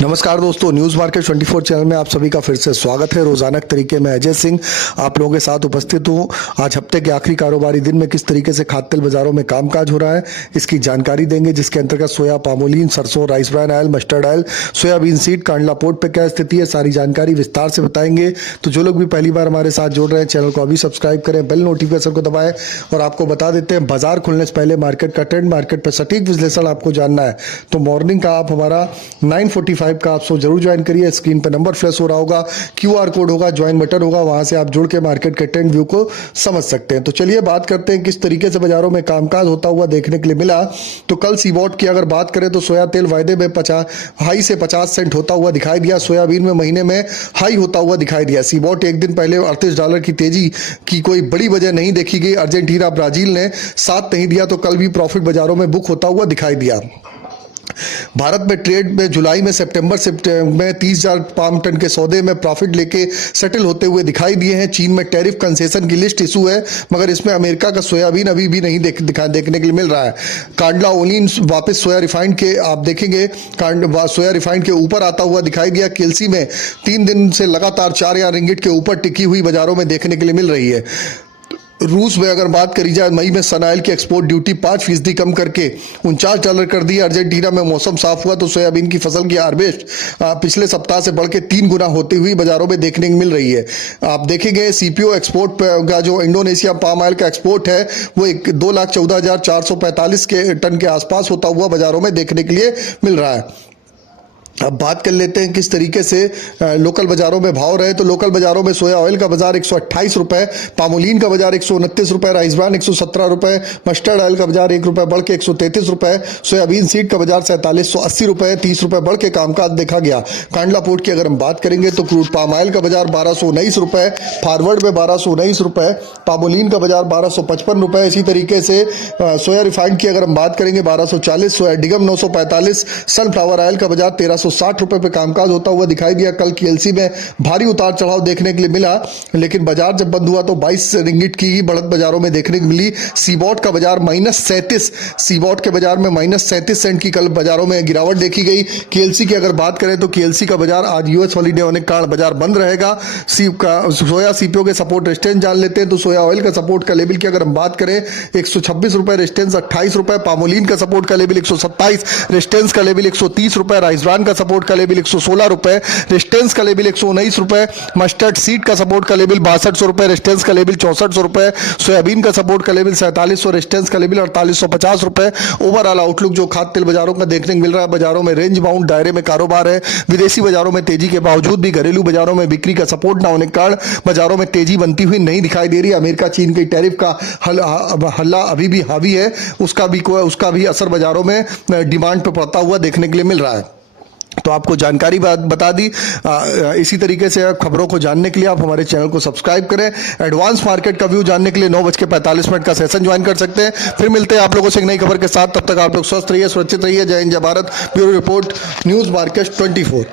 नमस्कार दोस्तों, news market 24 channel में आप सभी का फिर से स्वागत है। रोजाना के तरीके में अजय सिंह आप लोगों के साथ उपस्थित हूँ। आज हफ्ते के आखिरी कारोबारी दिन में किस तरीके से खाद्य तेल बाजारों में कामकाज हो रहा है इसकी जानकारी देंगे, जिसके अंतर्गत सोया, पामोलीन, सरसों, rice bran oil, mustard oil, soybean seed, Kandla port पे क्या स्थिति है, सारी जानकारी विस्तार से बताएंगे। तो जो लोग भी पहली बार हमारे साथ जुड़ रहे हैं, चैनल को अभी सब्सक्राइब करें, बेल नोटिफिकेशन को दबाएं। और आपको बता देते हैं बाजार खुलने से पहले मार्केट का ट्रेंड, मार्केट पर सटीक विश्लेषण आपको जानना है तो मॉर्निंग का आप हमारा 9:45 का आप जरूर ज्वाइन करिए। स्क्रीन पर नंबर फ्लैश हो रहा होगा, QR कोड होगा, ज्वाइन बटन होगा, वहां से आप जुड़ के मार्केट के ट्रेंड व्यू को समझ सकते हैं। तो चलिए बात करते हैं किस तरीके से बाजारों में कामकाज होता हुआ देखने के लिए मिला। तो कल सीबॉट की अगर बात करें तो सोया तेल वायदे में हाई से 50 सेंट होता हुआ दिखाई दिया। सोयाबीन में महीने में हाई होता हुआ दिखाई दिया। सीबॉट एक दिन पहले $38 की तेजी की कोई बड़ी वजह नहीं देखी गई। अर्जेंटीना, ब्राजील ने साथ नहीं दिया तो कल भी प्रॉफिट बाजारों में बुक होता हुआ दिखाई दिया। भारत में ट्रेड में जुलाई में सितंबर में 30,000 पाम टन के सौदे में प्रॉफिट लेके सेटल होते हुए दिखाई दिए हैं। चीन में टैरिफ कंसेशन की लिस्ट इशू है, मगर इसमें अमेरिका का सोयाबीन अभी भी नहीं देखने के लिए मिल रहा है। कांडला ओलिन वापस सोया रिफाइंड के आप देखेंगे सोया रिफाइंड के ऊपर आता हुआ दिखाई दिया। केएलसी में 3 दिन से लगातार 4,000 रिंगिट के ऊपर टिकी हुई बाजारों में देखने के लिए मिल रही है। रूस में अगर बात करी जाए, मई में सनाइल की एक्सपोर्ट ड्यूटी 5% कम करके $49 कर दी। अर्जेंटीना में मौसम साफ हुआ तो सोयाबीन की फसल की हार्वेस्ट पिछले सप्ताह से बढ़ के 3 गुना होती हुई बाजारों में देखने को मिल रही है। आप देखेंगे सीपीओ एक्सपोर्ट का जो इंडोनेशिया पाम ऑयल का एक्सपोर्ट है वो 2,14,445 के टन के आसपास होता हुआ बाजारों में देखने के लिए मिल रहा है। अब बात कर लेते हैं किस तरीके से लोकल बाजारों में भाव रहे। तो लोकल बाजारों में सोया ऑयल का बाजार 128 रुपए, पामोलीन का बाजार 129 रुपए, राइस ब्रान 117 रुपए, मस्टर्ड ऑयल का बाजार 1 रुपए बढ़ के 133 रुपए, सोयाबीन सीड का बाजार 4780 रुपए, 30 रुपए बढ़ के कामकाज देखा गया। कांडला पोर्ट की अगर हम बात करेंगे तो क्रूड पाम ऑयल का बाजार 1219 रुपए, फॉरवर्ड में 1219 रुपए, पामोलीन का बाजार 1255 रुपए। इसी तरीके से सोया रिफाइंड की अगर हम बात करेंगे 1240, सोया डिगम 945, सनफ्लावर ऑयल का बाजार 1360 रुपए पे कामकाज होता हुआ दिखाई दिया। कल केएलसी में भारी उतार चढ़ाव देखने के लिए मिला, लेकिन बाजार जब बंद हुआ तो 22 रिंगिट की ही बढ़त बाजारों में देखने को मिली। सीबॉट का बाजार -37, सीबॉट के बाजार में -37 सेंट की कल बाजारों में गिरावट देखी गई। केएलसी की अगर बात करें तो केएलसी का बाजार आज यूएस हॉलीडे होने के कारण बाजार बंद रहेगा। सोया सीपीओ के सपोर्ट रेजिस्टेंस जान लेते हैं। तो सोया ऑयल का सपोर्ट का लेवल की अगर हम बात करें 126 रुपए, रेजिस्टेंस 28 रुपए, पामोलीन का सपोर्ट का लेवल 127, रेजिस्टेंस का लेवल 130 रुपए, राइस ब्रान का सपोर्ट का लेवल 116 रुपए, रेजिस्टेंस का लेवल 119 रुपए, मस्टर्ड सीड का सपोर्ट का लेवल 6200 रुपए, रेजिस्टेंस का लेवल 6400 रुपए, सोयाबीन का सपोर्ट का लेवल 4700, रेजिस्टेंस का लेवल 4850 रुपए। ओवरऑल आउटलुक जो खाद्य तेल बाजारों का देखने को मिल रहा है, बाजारों में रेंज बाउंड दायरे में कारोबार है। विदेशी बाजारों में तेजी के बावजूद भी घरेलू बाजारों में बिक्री का सपोर्ट न होने के कारण बाजारों में तेजी बनती हुई नहीं दिखाई दे रही। अमेरिका चीन के टैरिफ का हल्ला अभी भी हावी है, उसका भी असर बाजारों में डिमांड पर पड़ता हुआ देखने के लिए मिल रहा है। तो आपको जानकारी बता दी। इसी तरीके से खबरों को जानने के लिए आप हमारे चैनल को सब्सक्राइब करें। एडवांस मार्केट का व्यू जानने के लिए 9:45 का सेशन ज्वाइन कर सकते हैं। फिर मिलते हैं आप लोगों से एक नई खबर के साथ। तब तक आप लोग स्वस्थ रहिए, सुरक्षित रहिए। जय हिंद, जय Bharat. Bureau report, news market 24।